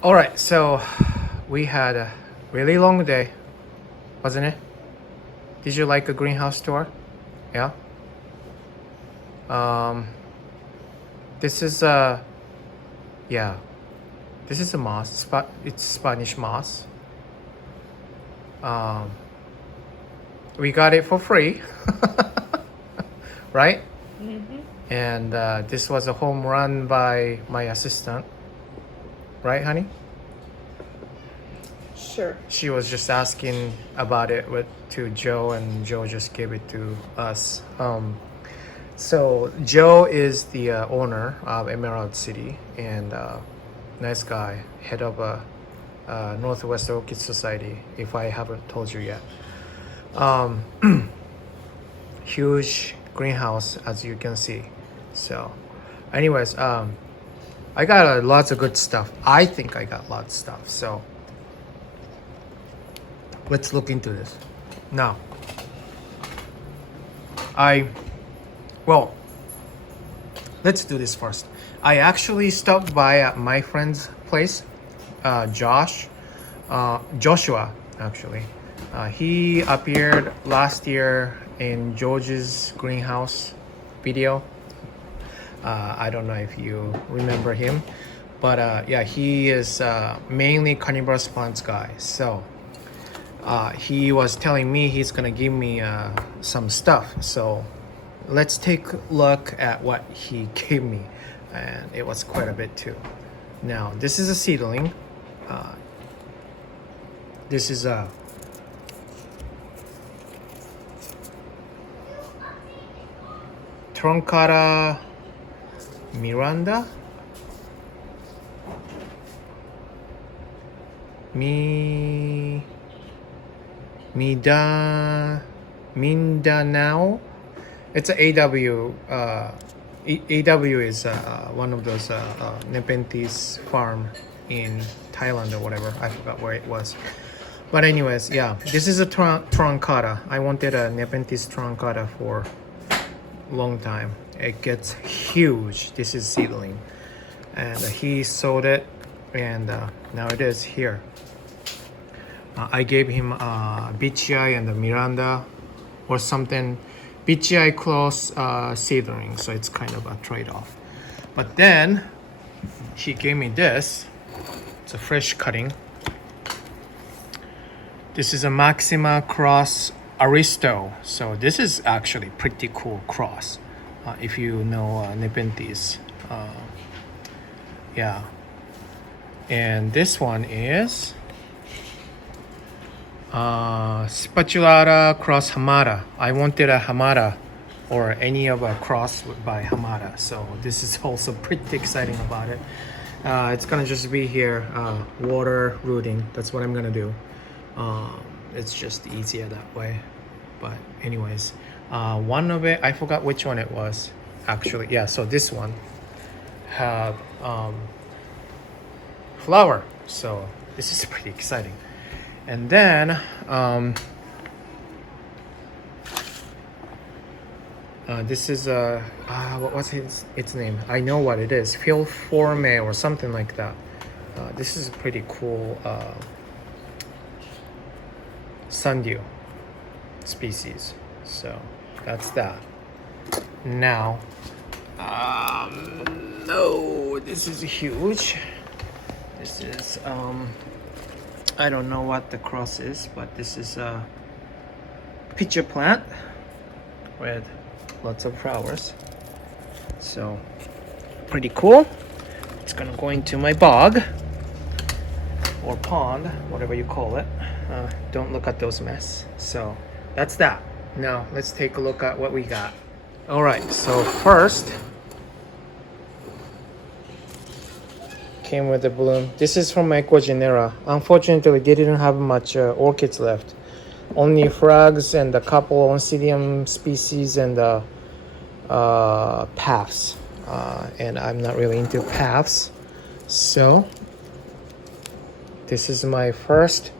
All right, so we had a really long day, wasn't it? Did you like a greenhouse tour? Yeah. Um, this is yeah, this is a moss. It's Spanish moss. Um, we got it for free, right? Mm-hmm. And this was a home run by my assistant, right, honey? Sure. She was just asking about it to Joe, and Joe just gave it to us. So Joe is the owner of Emerald City, and nice guy, head of Northwest Orchid Society. If I haven't told you yet, um, huge greenhouse as you can see. So, anyways, I got lots of good stuff. I think I got lots of stuff. So let's look into this now. Well, let's do this first. I actually stopped by at my friend's place, Joshua, actually. He appeared last year in George's greenhouse video. I don't know if you remember him, but yeah, he is mainly carnivorous plants guy. So he was telling me he's gonna give me some stuff. So let's take a look at what he gave me, and it was quite a bit too. Now this is a seedling. This is a Troncata Miranda. Mindanao. It's a AW. AW is one of those Nepenthes farm in Thailand or whatever. I forgot where it was. But anyways, yeah, this is a Troncata. I wanted a Nepenthes Troncata for a long time. It gets huge. This is seedling. And he sold it, and now it is here. I gave him BCI and the Miranda or something. BCI close seedling, so it's kind of a trade-off. But then he gave me this. It's a fresh cutting. This is a Maxima Cross Aristo. So this is actually pretty cool cross. If you know Nepenthes. Yeah. And this one is Spatulata cross Hamada. I wanted a Hamada or any of a cross by Hamada. So this is also pretty exciting about it. It's gonna just be here, water rooting. That's what I'm gonna do. It's just easier that way. But anyways, one of it, I forgot which one it was actually. Yeah, so this one have flower. So this is pretty exciting. And then this is what's its name? I know what it is. Phylforme or something like that. This is a pretty cool sundew species. So that's that. Now, no, this is huge. This is I don't know what the cross is, but this is a pitcher plant with lots of flowers. So pretty cool. It's gonna go into my bog or pond, whatever you call it. Don't look at those mess. So that's that. Now let's take a look at what we got. All right, so first came with the bloom. This is from Ecogenera. Unfortunately, they didn't have much orchids left. Only frags and a couple Oncidium species and paths. And I'm not really into paths. So this is my first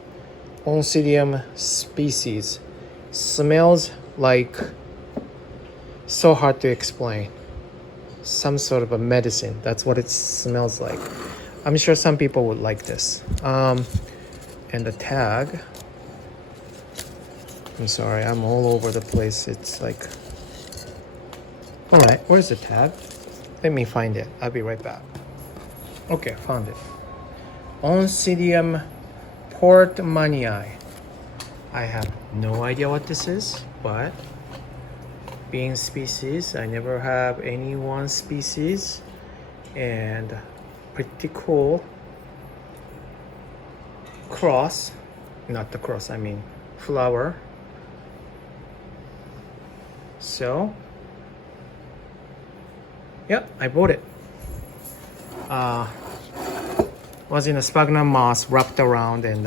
Oncidium species. Smells like, so hard to explain, some sort of a medicine. That's what it smells like. I'm sure some people would like this. And the tag. I'm sorry, I'm all over the place. It's like, all right, where's the tag? Let me find it. I'll be right back. Okay, found it. Oncidium portmanii. I have no idea what this is, but being species, I never have any one species, and pretty cool cross, not the cross, I mean flower. So yeah, I bought it. Was in a sphagnum moss wrapped around and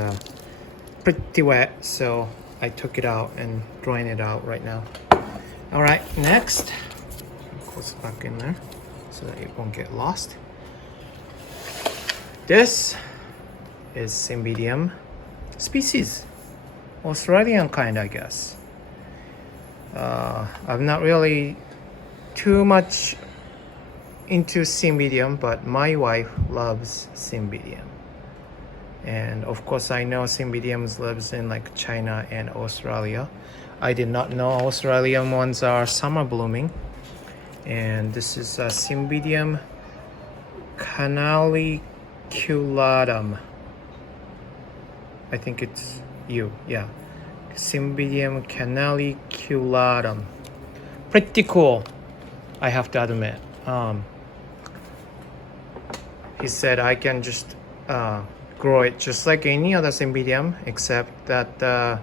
pretty wet, so I took it out and drying it out right now. All right, next, close it back in there so that it won't get lost. This is Symbidium species, Australian kind, I guess. I'm not really too much into Symbidium, but my wife loves Symbidium. And of course, I know Symbidium lives in like China and Australia. I did not know Australian ones are summer blooming. And this is a Symbidium canaliculatum. I think it's yeah. Symbidium canaliculatum. Pretty cool, I have to admit. He said I can just grow it just like any other Symbidium, except that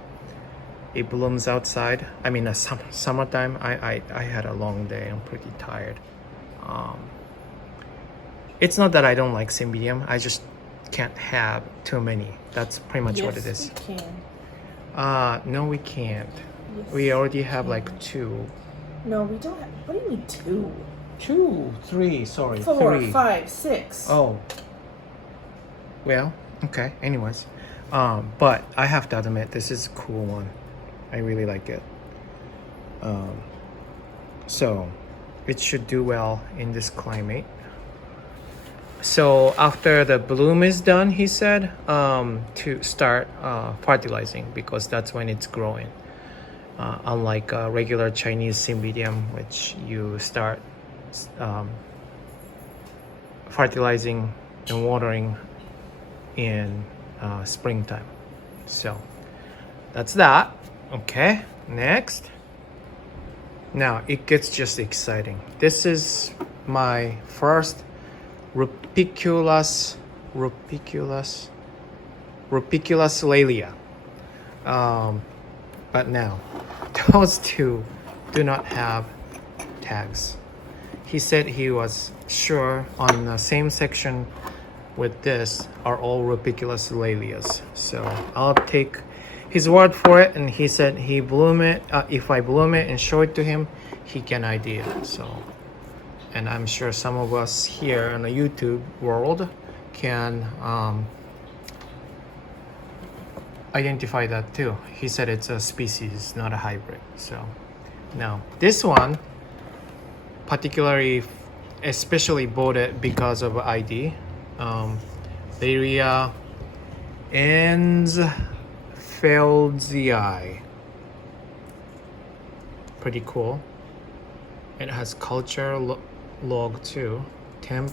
it blooms outside. I mean, summertime. I had a long day. I'm pretty tired. It's not that I don't like Symbidium. I just can't have too many. That's pretty much what it is. Yes, we can. No, we can't. Yes, We already have can. like 2. No, we don't have. What do you mean 2? 2, 3, sorry, 4, 3. 5, 6. Oh. Well, okay, anyways. But I have to admit, this is a cool one. I really like it. So, it should do well in this climate. So after the bloom is done, he said, to start fertilizing, because that's when it's growing. Unlike regular Chinese Symbidium, which you start fertilizing and watering in springtime. So that's that. Okay, next. Now it gets just exciting. This is my first rupiculus laelia. But now those two do not have tags. He said he was sure on the same section with this are all rupiculus laelias. So I'll take his word for it, and he said he bloom it. If I bloom it and show it to him, he can ID it. So, and I'm sure some of us here in the YouTube world can identify that too. He said it's a species, not a hybrid. So now this one particularly, especially bought it because of ID. Laelia Ensfeldii. Pretty cool. It has culture log too. Temp,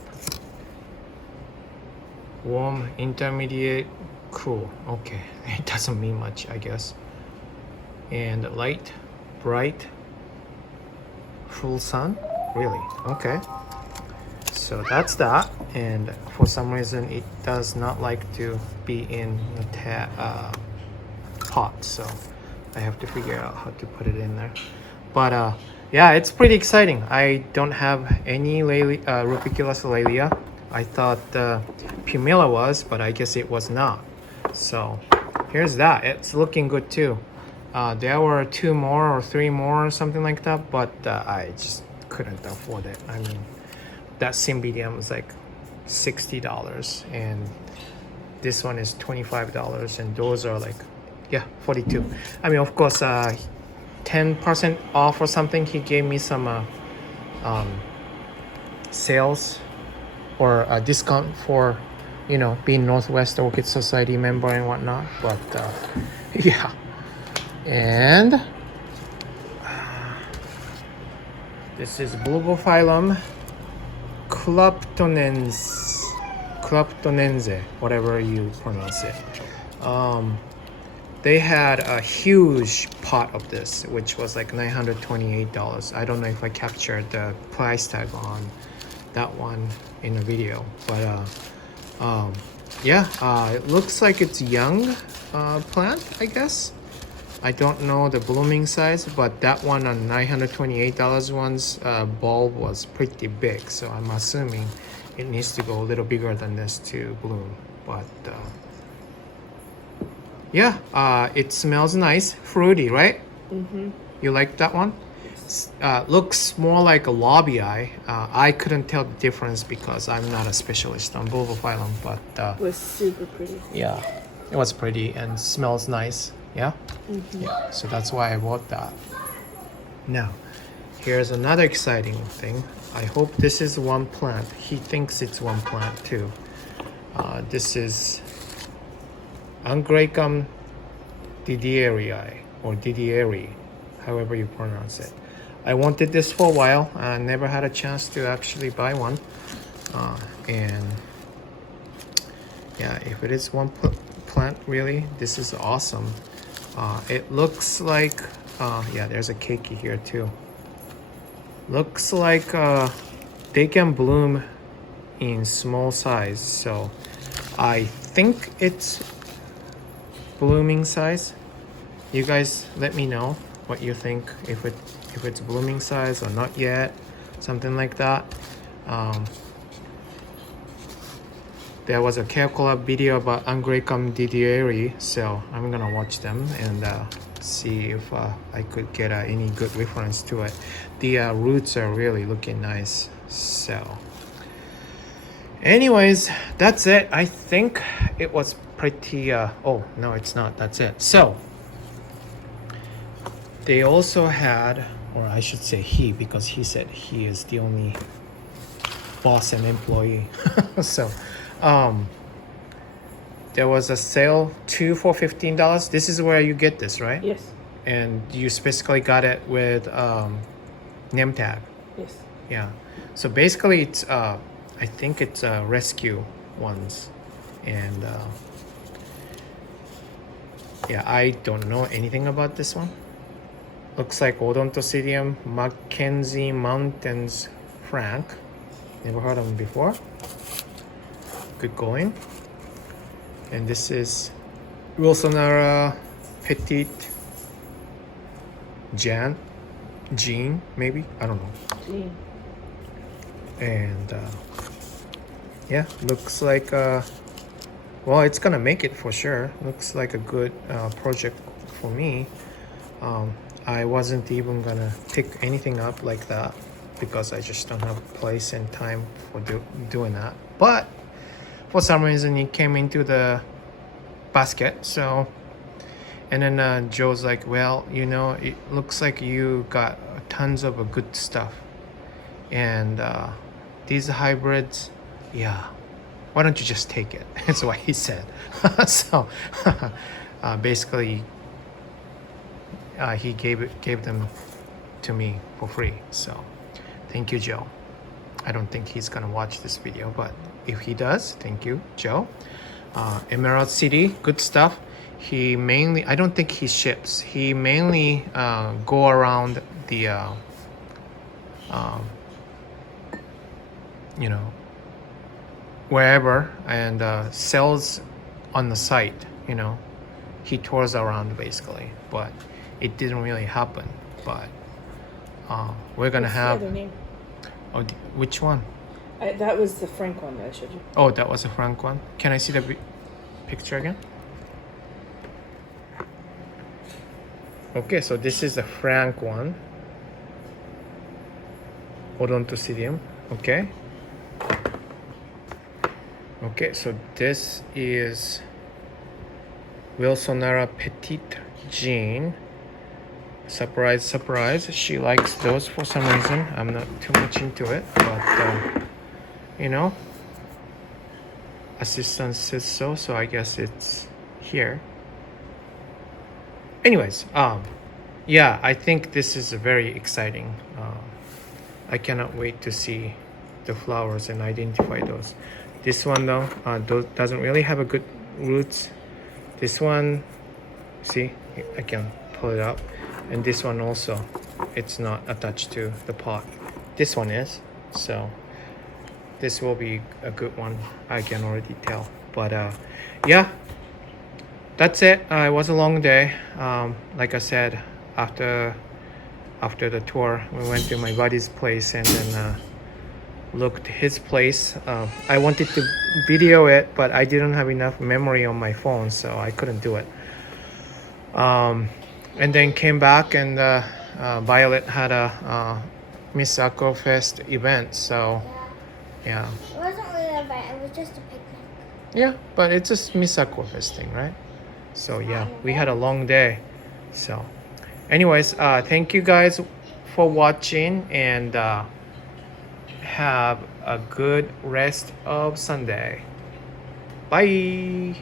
warm, intermediate, cool. Okay, it doesn't mean much, I guess. And light, bright, full sun. Really? Okay. So that's that. And for some reason, it does not like to be in the pot. So I have to figure out how to put it in there. But yeah, it's pretty exciting. I don't have any rupiculus laelia. I thought Pumila was, but I guess it was not. So here's that. It's looking good too. There were 2 more or 3 more or something like that, but I just couldn't afford it. I mean, that Symbidium was like $60, and this one is $25, and those are like, yeah, 42. I mean, of course, 10% off or something. He gave me some sales or a discount for you know, being Northwest Orchid Society member and whatnot. But yeah, and this is Phylum Clubtonense, whatever you pronounce it. They had a huge pot of this, which was like $928. I don't know if I captured the price tag on that one in a video, but yeah, it looks like it's young plant, I guess. I don't know the blooming size, but that one on $928 one's bulb was pretty big, so I'm assuming it needs to go a little bigger than this to bloom. But yeah, it smells nice, fruity, right? Mm-hmm. You like that one? Looks more like a lobby eye. I couldn't tell the difference because I'm not a specialist on Phylum, but It was super pretty. yeah, it was pretty and smells nice. Yeah? Mm-hmm. Yeah, so that's why I bought that. Now, here's another exciting thing. I hope this is one plant. He thinks it's one plant too. This is Angraecum didierii, or didieri, however you pronounce it. I wanted this for a while. I never had a chance to actually buy one. And yeah, if it is one plant, really, this is awesome. It looks like, yeah, there's a keiki here too. Looks like they can bloom in small size, so I think it's blooming size. You guys let me know what you think, if it's blooming size or not yet, something like that. There was a Care Collab video about Angraecum didieri, so I'm gonna watch them and see if I could get any good reference to it. The roots are really looking nice. So anyways, that's it. I think it was pretty oh no, it's not. That's it. So they also had, or I should say he, because he said he is the only boss and employee. So there was a sale, 2 for $15. This is where you get this, right? Yes. And you specifically got it with name tag. Yes. Yeah. So basically it's I think it's rescue ones. And yeah, I don't know anything about this one. Looks like Odontocidium Mackenzie Mountains Frank. Never heard of him before. Good going. And this is Wilsonara Petite Jean, maybe? I don't know. Jean. And yeah, looks like well, it's gonna make it for sure. Looks like a good project for me. I wasn't even gonna pick anything up like that because I just don't have place and time for doing that. But for some reason it came into the basket, so, and then Joe's like, well, you know, it looks like you got tons of good stuff, and these hybrids, yeah, why don't you just take it? That's what he said. So basically he gave them to me for free. So thank you, Joe. I don't think he's gonna watch this video, but if he does, thank you, Joe. Emerald City, good stuff. He mainly, I don't think he ships. He mainly go around the you know, wherever, and sells on the site. You know, he tours around basically, but it didn't really happen. But we're gonna What's have. the other name? Oh, which one? That was the Frank one that I showed you. Oh, that was a Frank one. Can I see the picture again? Okay, so this is a Frank one. Odontocidium. Okay. Okay, so this is Wilsonara Petite Jean. Surprise, surprise. She likes those for some reason. I'm not too much into it, but you know, assistant says so, so I guess it's here. Anyways, yeah, I think this is very exciting. I cannot wait to see the flowers and identify those. This one though, doesn't really have a good roots. This one, see, I can pull it up, and this one also, it's not attached to the pot. This one is, so this will be a good one. I can already tell. But yeah, that's it. It was a long day. Like I said, after the tour, we went to my buddy's place and then looked his place. I wanted to video it, but I didn't have enough memory on my phone, so I couldn't do it. And then came back, and Violet had a Miss Aqua Fest event, so yeah. It wasn't really an event, it was just a picnic. Yeah, but it's just Miss Aqua Fest thing, right? So yeah, we had a long day. So anyways, thank you guys for watching, and have a good rest of Sunday. Bye.